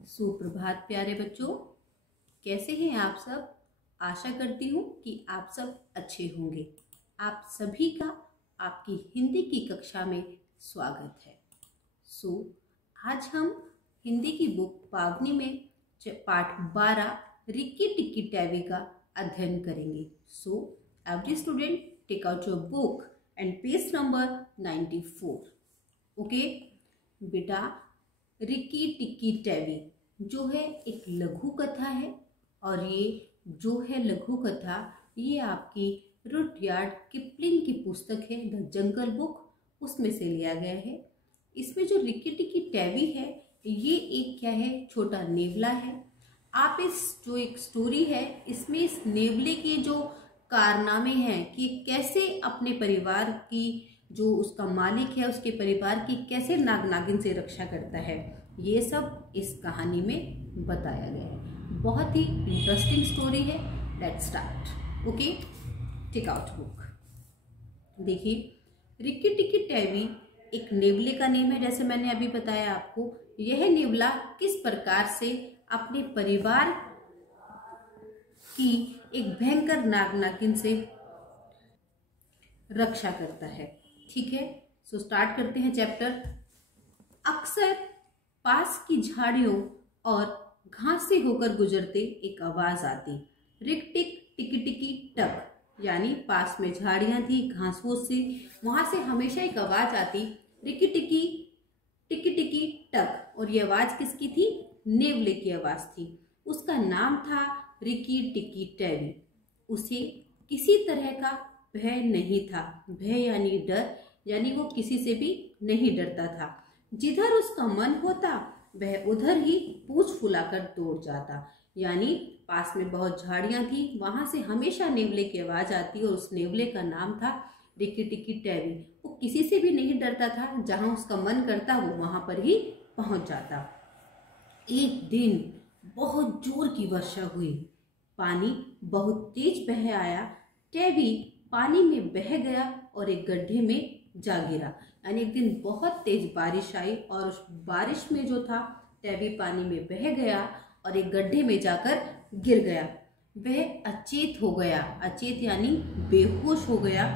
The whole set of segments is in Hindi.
सुप्रभात प्यारे बच्चों, कैसे हैं आप सब। आशा करती हूँ कि आप सब अच्छे होंगे। आप सभी का आपकी हिंदी की कक्षा में स्वागत है। आज हम हिंदी की बुक पावनी में पाठ 12 रिक्की टिक्की टैवी का अध्ययन करेंगे। Every student take out your book and page number 94। Okay बेटा, रिक्की टिक्की टैवी जो है एक लघु कथा है और ये जो है लघु कथा ये आपकी रुडयार्ड किपलिंग की पुस्तक है द जंगल बुक, उसमें से लिया गया है। इसमें जो रिक्की टिक्की टैवी है ये एक क्या है, छोटा नेवला है। आप इस जो एक स्टोरी है इसमें इस नेवले के जो कारनामे हैं कि कैसे अपने परिवार की जो उसका मालिक है उसके परिवार की कैसे नाग नागिन से रक्षा करता है, ये सब इस कहानी में बताया गया है। बहुत ही इंटरेस्टिंग स्टोरी है। Let's start. Okay, take out book. देखिए, रिक्की टिक्की टैवी एक नेवले का नेम है, जैसे मैंने अभी बताया आपको। यह नेवला किस प्रकार से अपने परिवार की एक भयंकर नाग नागिन से रक्षा करता है। ठीक है, स्टार्ट करते हैं चैप्टर। अक्सर पास की झाड़ियों और घास से होकर गुजरते एक आवाज आती, रिक टिक टिकी टिकी टक। यानी पास में झाड़ियां थी, घास फूस थी, वहां से हमेशा एक आवाज आती, रिकी टिकी टिकी टिकी टक। और ये आवाज किसकी थी? नेवले की आवाज थी। उसका नाम था रिक्की टिक्की टैवी। उसे किसी तरह का भय नहीं था। भय यानी डर, यानी वो किसी से भी नहीं डरता था। जिधर उसका मन होता वह उधर ही पूंछ फुलाकर दौड़ जाता। यानी पास में बहुत झाड़ियां थी, वहां से हमेशा नेवले की आवाज आती और उस नेवले का नाम था रिक्की टिक्की टैवी। वो किसी से भी नहीं डरता था, जहां उसका मन करता वो वहां पर ही पहुंच जाता। एक दिन बहुत जोर की वर्षा हुई, पानी बहुत तेज बह आया। टैवी पानी में बह गया और एक गड्ढे में जा गिरा। यानी एक दिन बहुत तेज बारिश आई और उस बारिश में जो था टैवी पानी में बह गया और एक गड्ढे में जाकर गिर गया। वह अचेत हो गया। अचेत यानी बेहोश हो गया।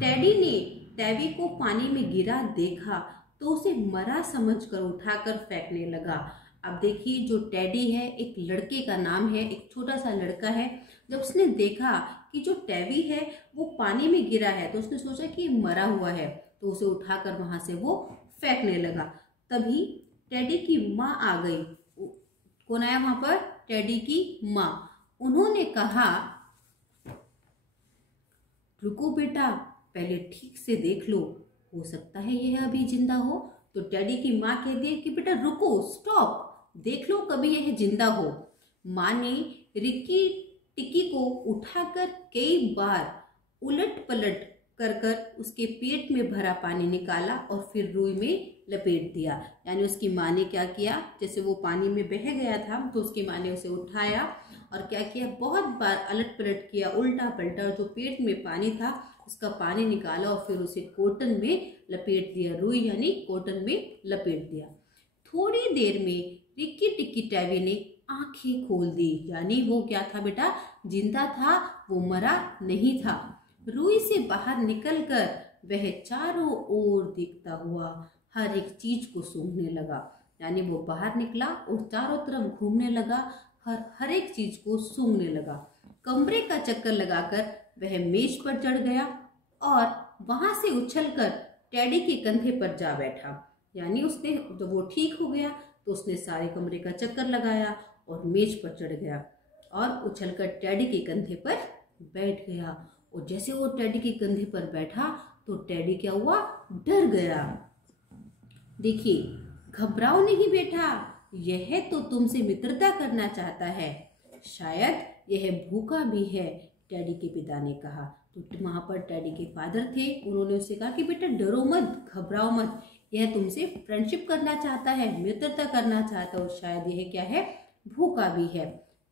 टैडी ने टैवी को पानी में गिरा देखा तो उसे मरा समझकर उठाकर फेंकने लगा। अब देखिए, जो टैडी है एक लड़के का नाम है, एक छोटा सा लड़का है। जब उसने देखा कि जो टैवी है वो पानी में गिरा है तो उसने सोचा कि मरा हुआ है, तो उसे उठाकर वहां से वो फेंकने लगा। तभी टैडी की माँ आ गई। कौन आया वहां पर? टैडी की माँ। उन्होंने कहा, रुको बेटा, पहले ठीक से देख लो, हो सकता है यह अभी जिंदा हो। तो टैडी की माँ कहती है कि बेटा रुको, स्टॉप, देख लो कभी यह जिंदा हो। माँ ने रिक्की टिक्की को उठाकर कई बार उलट पलट कर कर उसके पेट में भरा पानी निकाला और फिर रुई में लपेट दिया। यानी उसकी माँ ने क्या किया, जैसे वो पानी में बह गया था तो उसकी माँ ने उसे उठाया और क्या किया, बहुत बार अलट पलट किया, उल्टा पलटा, जो पेट में पानी था उसका पानी निकाला और फिर उसे कॉटन में लपेट दिया। रुई यानी कॉटन में लपेट दिया। थोड़ी देर में रिक्की टिक्की टैवी ने आंखें खोल दी। यानी वो क्या था बेटा? जिंदा था, वो मरा नहीं था। रुई से बाहर निकलकर वह चारों ओर देखता हुआ हर एक चीज को सूंघने लगा। यानी वो बाहर निकला और चारों तरफ घूमने लगा, हर एक चीज को सूंघने लगा। कमरे का चक्कर लगाकर वह मेज पर चढ़ गया और वहां से उछलकर टैडी के कंधे पर जा बैठा। यानी उसने जब वो ठीक हो गया तो उसने सारे कमरे का चक्कर लगाया और मेज पर चढ़ गया और उछलकर टैडी के कंधे पर बैठ गया। और जैसे वो टैडी के कंधे पर बैठा तो टैडी क्या हुआ? डर गया। देखिए, घबराओ नहीं बेटा, यह तो तुमसे मित्रता करना चाहता है, शायद यह भूखा भी है, टैडी के पिता ने कहा। तो वहां पर टैडी के फादर थे, उन्होंने उससे कहा कि बेटा डरो मत, घबराओ मत, यह तुमसे फ्रेंडशिप करना चाहता है, मित्रता करना चाहता है और शायद यह क्या है, भूखा भी है।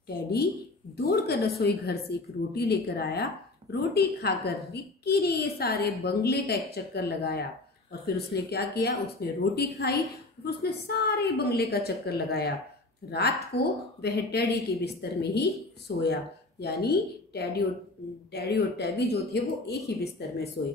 टैडी दौड़कर रसोई घर से एक रोटी लेकर आया। रोटी खाकर रिक्की ने ये सारे बंगले का एक चक्कर लगाया और फिर उसने क्या किया, उसने रोटी खाई और उसने सारे बंगले का चक्कर लगाया। रात को वह टेडी के बिस्तर में ही सोया, यानी टेडी और टेबी जो थे वो एक ही बिस्तर में सोए।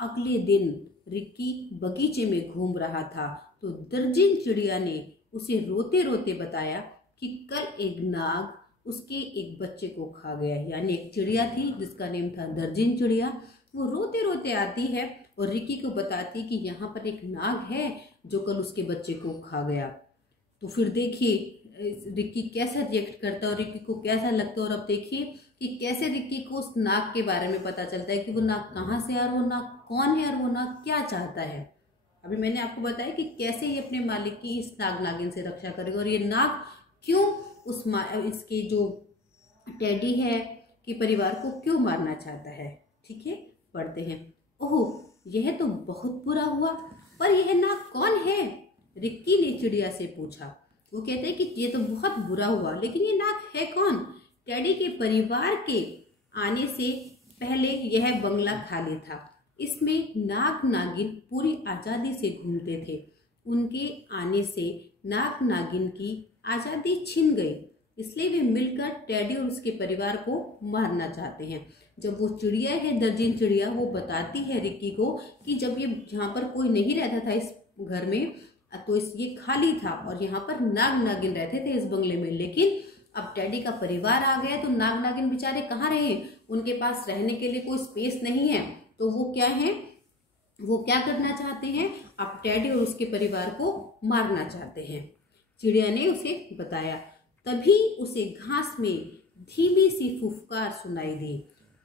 अगले दिन रिक्की बगीचे में घूम रहा था तो दर्जन चिड़िया ने उसे रोते रोते बताया कि कल एक नाग उसके एक बच्चे को खा गया। यानी एक चिड़िया थी जिसका नेम था दर्जन चिड़िया, वो रोते रोते आती है और रिक्की को बताती कि यहाँ पर एक नाग है जो कल उसके बच्चे को खा गया। तो फिर देखिए रिक्की कैसा रिएक्ट करता है और रिक्की को कैसा लगता है। और अब देखिए कि कैसे रिक्की को उस नाग के बारे में पता चलता है कि वो नाग कहाँ से है और वो नाग कौन है और वो नाग क्या चाहता है। अभी मैंने आपको बताया कि कैसे ये अपने मालिक की इस नाग नागिन से रक्षा करेगा और ये नाग क्यों इसके जो टेडी है कि परिवार को क्यों मारना चाहता है। ठीक है, पढ़ते हैं। ओह, यह तो बहुत बुरा हुआ, पर यह नाग कौन है? रिक्की ने चिड़िया से पूछा। वो कहते हैं कि ये तो बहुत बुरा हुआ, लेकिन ये नाग है कौन? टेडी के परिवार के आने से पहले यह बंगला खाली था। इसमें नाग नागिन पूरी आज़ादी से घूमते थे। उनके आने से नाग नागिन की आज़ादी छिन गई, इसलिए वे मिलकर टेडी और उसके परिवार को मारना चाहते हैं। जब वो चिड़िया है दर्जन चिड़िया, वो बताती है रिक्की को कि जब ये यहाँ पर कोई नहीं रहता था इस घर में, तो ये खाली था और यहाँ पर नाग नागिन रहते थे इस बंगले में। लेकिन अब टेडी का परिवार आ गया तो नाग नागिन बेचारे कहाँ रहे, उनके पास रहने के लिए कोई स्पेस नहीं है। तो वो क्या है, वो क्या करना चाहते हैं, अब टेडी और उसके परिवार को मारना चाहते हैं। चिड़िया ने उसे बताया। तभी उसे घास में धीमी सी फुफकार सुनाई दी।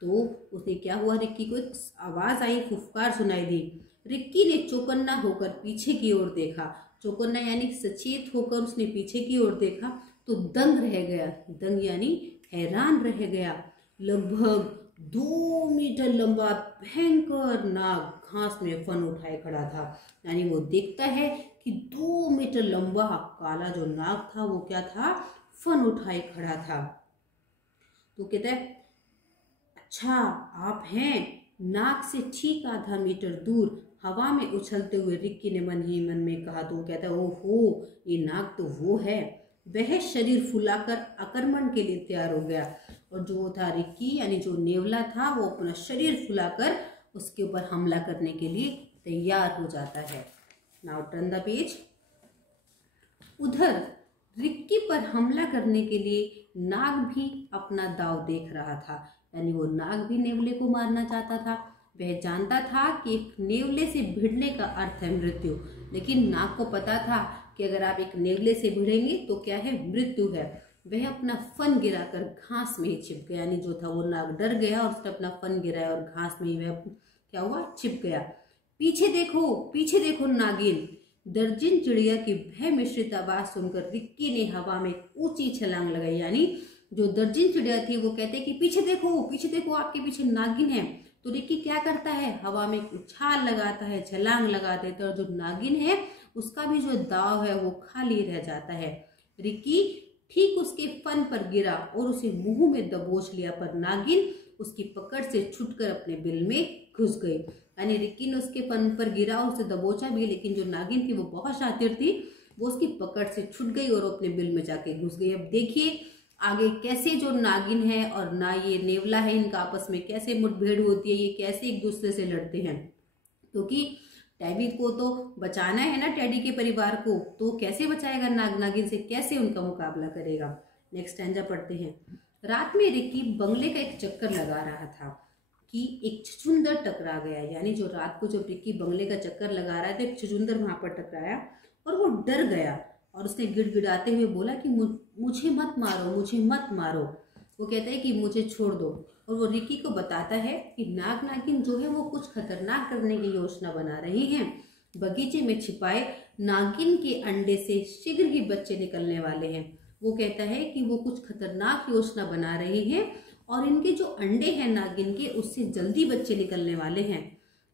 तो उसे क्या हुआ, रिक्की को एक आवाज आई, फुफकार सुनाई दी। रिक्की ने चौकन्ना होकर पीछे की ओर देखा। चौकन्ना यानी सचेत होकर उसने पीछे की ओर देखा तो दंग रह गया। दंग यानी हैरान रह गया। लगभग 2 मीटर लंबा भयंकर नाग घास में फन उठाए खड़ा था। यानी वो देखता है कि 2 मीटर लंबा काला जो नाग था वो क्या था, फन उठाए खड़ा था। तो कहता है, अच्छा आप हैं? नाग से ठीक आधा मीटर दूर हवा में उछलते हुए रिक्की ने मन ही मन में कहा। तो वो कहता है, ओहो, ये नाग तो वो है। वह शरीर फुलाकर आक्रमण के लिए तैयार हो गया और जो था रिक्की यानी जो नेवला था वो अपना शरीर फुलाकर उसके ऊपर हमला करने के लिए तैयार हो जाता है। Now turn the page. उधर रिक्की पर हमला करने के लिए नाग भी अपना दाव देख रहा था। यानी वो नाग भी नेवले को मारना चाहता था। वह जानता था कि एक नेवले से भिड़ने का अर्थ है मृत्यु, लेकिन नाग को पता था कि अगर आप एक नेवले से भिड़ेंगे तो क्या है, मृत्यु है। वह अपना फन गिराकर घास में ही छिप गया। यानी जो था वो नाग डर गया और उसने अपना फन गिराया और घास में ही वह क्या हुआ, छिप गया। पीछे देखो नागिन। दर्जन चिड़िया की भय मिश्रित आवाज सुनकर रिक्की ने हवा में ऊंची छलांग लगाई। यानी जो दर्जन चिड़िया थी वो कहते कि पीछे देखो आपके पीछे नागिन है। तो रिक्की क्या करता है, हवा में उछाल लगाता है, छलांग लगा देता है और जो नागिन है उसका भी जो दाव है वो खाली रह जाता है। रिक्की ठीक उसके फन पर गिरा और उसे मुंह में दबोच लिया, पर नागिन उसकी पकड़ से छूटकर अपने बिल में घुस गई। यानी रिक्की ने उसके फन पर गिरा और उसे दबोचा भी, लेकिन जो नागिन थी वो बहुत शातिर थी, वो उसकी पकड़ से छूट गई और अपने बिल में जाके घुस गई। अब देखिए आगे कैसे जो नागिन है और ना ये नेवला है, इनका आपस में कैसे मुठभेड़ होती है, ये कैसे एक दूसरे से लड़ते हैं। क्योंकि टेडी को तो बचाना है ना, टेडी के परिवार को, तो कैसे बचाएगा नाग नागिन से, कैसे उनका मुकाबला करेगा। नेक्स्ट स्टैंजा पढ़ते हैं। रात में रिक्की बंगले का एक चक्कर लगा रहा था कि एक छछूंदर टकरा गया। यानी जो रात को जब रिक्की बंगले का चक्कर लगा रहा था, एक छछूंदर वहां पर टकराया और वो डर गया और उसने गिड़गिड़ाते हुए बोला कि मुझे मत मारो। वो कहता है कि मुझे छोड़ दो। और वो रिक्की को बताता है कि नाग नागिन जो है वो कुछ खतरनाक करने की योजना बना रही हैं। बगीचे में छिपाए नागिन के अंडे से शीघ्र ही बच्चे निकलने वाले हैं। वो कहता है कि वो कुछ खतरनाक योजना बना रही हैं और इनके जो अंडे हैं नागिन के, उससे जल्दी बच्चे निकलने वाले हैं।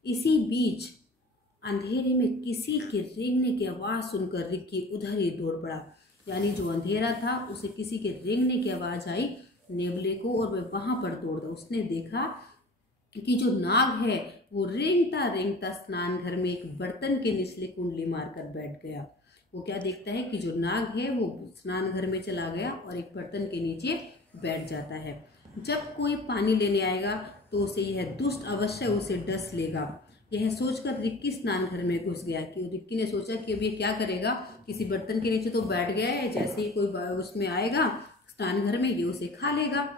इसी बीच अंधेरे में किसी के रेंगने की आवाज सुनकर रिक्की उधर ही दौड़ पड़ा। यानी जो अंधेरा था उसे किसी के रेंगने की आवाज आई नेवले को और वह वहां पर दौड़ गया। उसने देखा कि जो नाग है वो रेंगता रेंगता स्नान घर में एक बर्तन के निचले कुंडली मारकर बैठ गया। वो क्या देखता है कि जो नाग है वो स्नान घर में चला गया और एक बर्तन के नीचे बैठ जाता है। जब कोई पानी लेने आएगा तो उसे यह दुष्ट अवश्य उसे डस लेगा। यह सोचकर रिक्की स्नान घर में घुस गया कि रिक्की ने सोचा कि अब ये क्या करेगा, किसी बर्तन के नीचे तो बैठ गया है, जैसे ही कोई उसमें आएगा स्नान घर में ये उसे खा लेगा।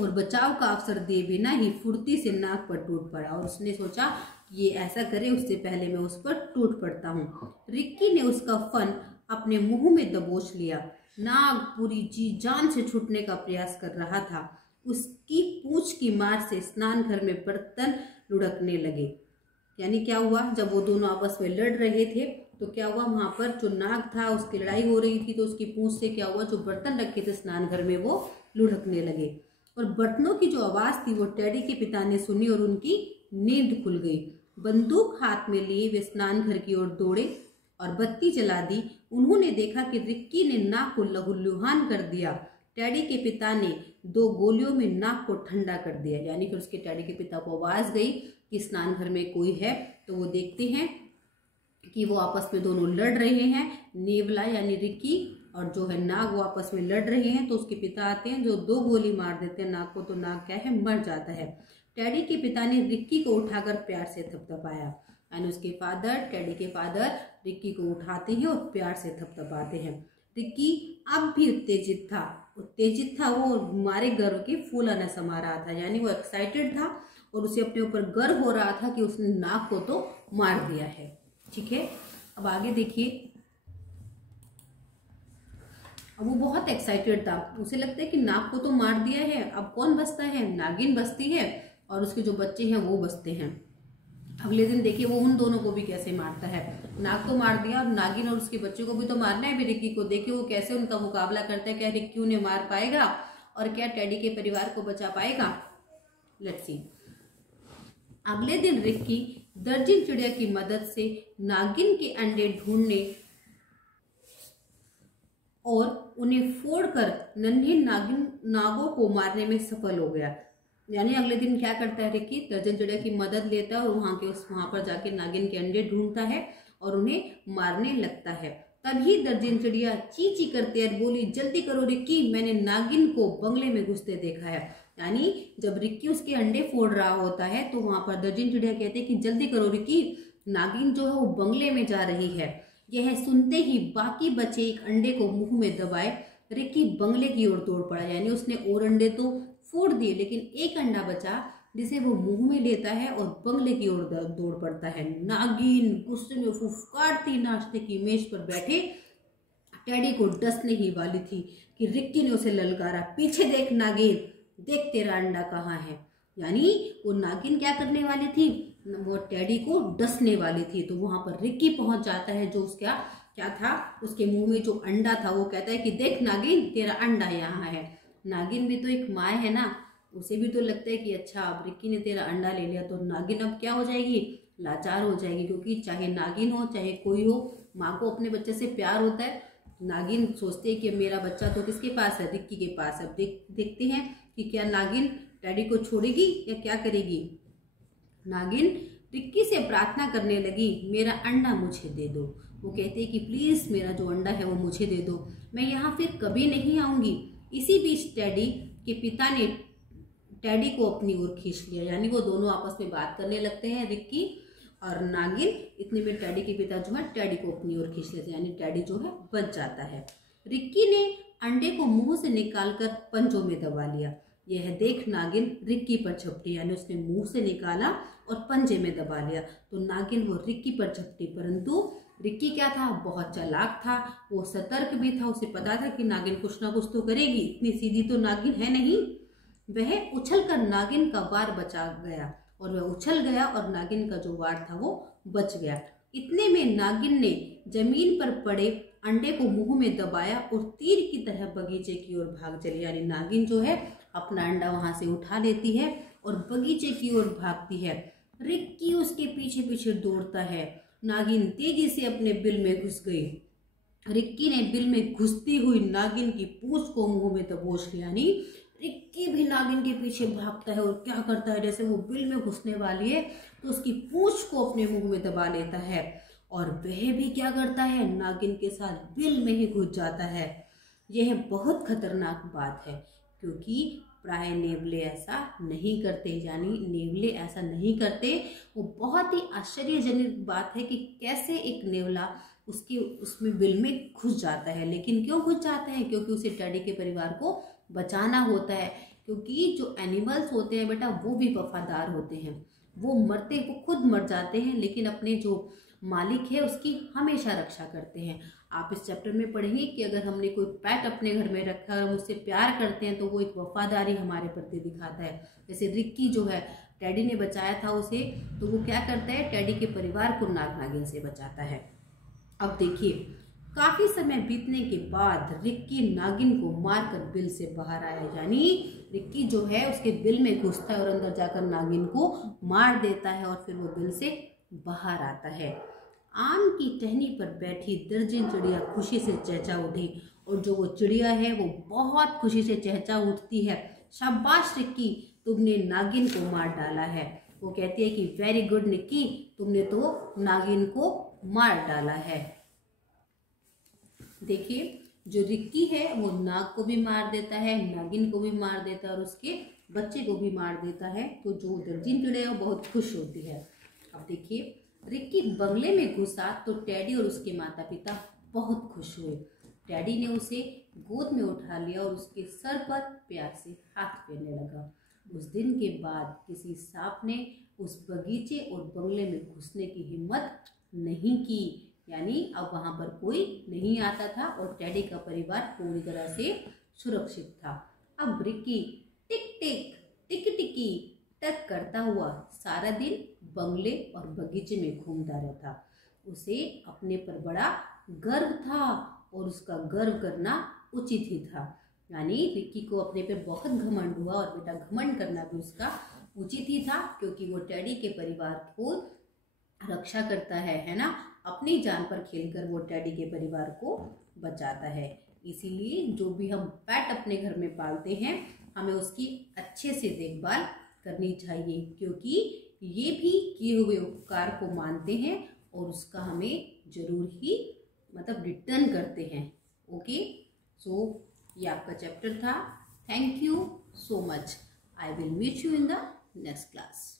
और बचाव का अवसर दिए बिना ही फुर्ती से नाग पर टूट पड़ा और उसने सोचा ये ऐसा करे उससे पहले मैं उस पर टूट पड़ता हूँ। रिक्की ने उसका फन अपने मुंह में दबोच लिया। नाग पूरी जी जान से छूटने का प्रयास कर रहा था। उसकी पूंछ की मार से स्नान घर में बर्तन लुढ़कने लगे। यानी क्या हुआ, जब वो दोनों आपस में लड़ रहे थे तो क्या हुआ, वहां पर जो नाग था उसकी लड़ाई हो रही थी तो उसकी पूंछ से क्या हुआ, जो बर्तन रखे थे स्नान घर में वो लुढ़कने लगे। और बर्तनों की जो आवाज थी वो टेडी के पिता ने सुनी और उनकी नींद खुल गई। बंदूक हाथ में लिए वे स्नान घर की ओर दौड़े और बत्ती जला दी। उन्होंने देखा कि रिक्की ने नाक को लहूलुहान कर दिया। टेडी के पिता ने 2 गोलियों में नाक को ठंडा कर दिया। यानी कि उसके टेडी के पिता को आवाज गई कि स्नान घर में कोई है, तो वो देखते हैं कि वो आपस में दोनों लड़ रहे हैं। नेवला यानी रिक्की और जो है नाग वो आपस में लड़ रहे हैं। तो उसके पिता आते हैं जो 2 गोली मार देते हैं नाग को, तो नाग क्या है, मर जाता है। टेडी के पिता ने रिक्की को उठाकर प्यार से थपथपाया। यानी उसके फादर, टेडी के फादर रिक्की को उठाते हैं और प्यार से थपथपाते हैं। रिक्की अब भी उत्तेजित था, वो मारे गर्व के फूला न समा रहा था। यानी वो एक्साइटेड था और उसे अपने ऊपर गर्व हो रहा था कि उसने नाग को तो मार दिया है। ठीक है, अब आगे देखिए। अब वो बहुत एक्साइटेड था, उसे लगता है कि नाग को तो मार दिया है, अब कौन बचता है, नागिन बचती है और उसके जो बच्चे हैं वो बचते हैं। अगले दिन देखिए वो उन दोनों को भी कैसे मारता है। नाग तो मार दिया, अब नागिन और उसके बच्चे को भी तो मारना है भी रिक्की को। देखिए वो कैसे उनका मुकाबला करता है, क्या रिक्की उन्हें मार पाएगा और क्या टेडी के परिवार को बचा पाएगा। Let's see. अगले दिन रिक्की दर्जन चिड़िया की मदद से नागिन के अंडे ढूंढने और उन्हें फोड़कर नन्हे नागों को मारने में सफल हो गया। यानी अगले दिन क्या करता है रिक्की, दर्जन चिड़िया की मदद लेता है और वहां पर जाके नागिन के अंडे ढूंढता है और उन्हें मारने लगता है। तभी दर्जन चिड़िया ची ची करते और बोली, जल्दी करो रिक्की, मैंने नागिन को बंगले में घुसते देखा है। यानी जब रिक्की उसके अंडे फोड़ रहा होता है तो वहां पर दर्जन चिड़िया कहते हैं कि जल्दी करो रिक्की, नागिन जो है वो बंगले में जा रही है। यह सुनते ही बाकी बचे एक अंडे को मुंह में दबाए रिक्की बंगले की ओर दौड़ पड़ा। यानी उसने और अंडे तो फोड़ दिए लेकिन एक अंडा बचा जिसे वो मुंह में लेता है और बंगले की ओर दौड़ पड़ता है। नागिन गुस्से में फुफकारती नाश्ते की मेज पर बैठे टेडी को डसने ही वाली थी कि रिक्की ने उसे ललकारा, पीछे देख नागिन, देख तेरा अंडा कहाँ है। यानी वो नागिन क्या करने वाली थी, वो टेडी को डसने वाली थी। तो वहां पर रिक्की पहुंच जाता है, जो उसका क्या था, उसके मुंह में जो अंडा था वो कहता है कि देख नागिन तेरा अंडा यहाँ है। नागिन भी तो एक माँ है ना, उसे भी तो लगता है कि अच्छा अब रिक्की ने तेरा अंडा ले लिया तो नागिन अब क्या हो जाएगी, लाचार हो जाएगी। क्योंकि चाहे नागिन हो चाहे कोई हो, माँ को अपने बच्चे से प्यार होता है। नागिन सोचते है कि मेरा बच्चा तो किसके पास है, रिक्की के पास। अब देखते हैं कि क्या नागिन डैडी को छोड़ेगी या क्या करेगी। नागिन रिक्की से प्रार्थना करने लगी, मेरा अंडा मुझे दे दो। वो कहते हैं कि प्लीज मेरा जो अंडा है वो मुझे दे दो, मैं यहाँ फिर कभी नहीं आऊंगी। इसी बीच टेडी के पिता ने टेडी को अपनी ओर खींच लिया। यानी वो दोनों आपस में बात करने लगते हैं, रिक्की और नागिन। इतने में टेडी के पिता जो है टेडी को अपनी ओर खींच लेते हैं, यानी टेडी जो है बच जाता है। रिक्की ने अंडे को मुंह से निकालकर पंजों में दबा लिया। यह देख नागिन रिक्की पर झपटी, यानी उसने मुंह से निकाला और पंजे में दबा लिया। तो नागिन वो रिक्की पर झपटी, परंतु रिक्की क्या था, बहुत चालाक था, वो सतर्क भी था। उसे पता था कि नागिन कुछ ना कुछ तो करेगी, इतनी सीधी तो नागिन है नहीं। वह उछलकर नागिन का वार बचा गया और वह उछल गया और नागिन का जो वार था वो बच गया। इतने में नागिन ने जमीन पर पड़े अंडे को मुंह में दबाया और तीर की तरह बगीचे की ओर भाग चली। यानी नागिन जो है अपना अंडा वहां से उठा लेती है और बगीचे की ओर भागती है। रिक्की उसके पीछे पीछे दौड़ता है। नागिन तेजी से अपने बिल में घुस गई। रिक्की ने बिल में घुसती हुई नागिन की पूंछ को मुंह में दबोच लिया। यानी रिक्की भी नागिन के पीछे भागता है और क्या करता है, जैसे वो बिल में घुसने वाली है तो उसकी पूंछ को अपने मुंह में दबा लेता है और वह भी क्या करता है, नागिन के साथ बिल में ही घुस जाता है। यह बहुत खतरनाक बात है, क्योंकि प्राय नेवले ऐसा नहीं करते, यानी नेवले ऐसा नहीं करते। वो बहुत ही आश्चर्यजनक बात है कि कैसे एक नेवला उसमें बिल में घुस जाता है। लेकिन क्यों घुस जाता है, क्योंकि उसे टेडी के परिवार को बचाना होता है। क्योंकि जो एनिमल्स होते हैं बेटा, वो भी वफादार होते हैं। वो खुद मर जाते हैं, लेकिन अपने जो मालिक है उसकी हमेशा रक्षा करते हैं। आप इस चैप्टर में पढ़ेंगे कि अगर हमने कोई पेट अपने घर में रखा है और हम उससे प्यार करते हैं तो वो एक वफादारी हमारे प्रति दिखाता है। जैसे रिक्की जो है, टेडी ने बचाया था उसे, तो वो क्या करता है, टेडी के परिवार को नागिन से बचाता है। अब देखिए, काफी समय बीतने के बाद रिक्की नागिन को मारकर बिल से बाहर आया, यानी रिक्की जो है उसके बिल में घुसता है और अंदर जाकर नागिन को मार देता है और फिर वो बिल से बाहर आता है। आम की टहनी पर बैठी दर्जन चिड़िया खुशी से चहचहा उठी, और जो वो चिड़िया है वो बहुत खुशी से चहचहा उठती है। शाबाश रिक्की, तुमने नागिन को मार डाला है। वो कहती है कि वेरी गुड निक्की, तुमने तो नागिन को मार डाला है। देखिए, जो रिक्की है वो नाग को भी मार देता है, नागिन को भी मार देता है और उसके बच्चे को भी मार देता है। तो जो दर्जन चिड़िया है वो बहुत खुश होती है। अब देखिए, रिक्की बंगले में घुसा तो टेडी और उसके माता पिता बहुत खुश हुए। टेडी ने उसे गोद में उठा लिया और उसके सर पर प्यार से हाथ फेरने लगा। उस दिन के बाद किसी सांप ने उस बगीचे और बंगले में घुसने की हिम्मत नहीं की, यानी अब वहां पर कोई नहीं आता था और टेडी का परिवार पूरी तरह से सुरक्षित था। अब रिक्की टिक टिक टिक टिकी टक करता हुआ सारा दिन बंगले और बगीचे में घूमता रहता। उसे अपने पर बड़ा गर्व था और उसका गर्व करना उचित ही था। यानी रिक्की को अपने पे बहुत घमंड हुआ, और बेटा घमंड करना भी उसका उचित ही था, क्योंकि वो टेडी के परिवार को रक्षा करता है ना। अपनी जान पर खेलकर वो टेडी के परिवार को बचाता है। इसीलिए जो भी हम पेट अपने घर में पालते हैं, हमें उसकी अच्छे से देखभाल करनी चाहिए, क्योंकि ये भी किए हुए उपकार को मानते हैं और उसका हमें जरूर ही रिटर्न करते हैं। ओके, सो ये आपका चैप्टर था। Thank you so much. I will meet you in the next class.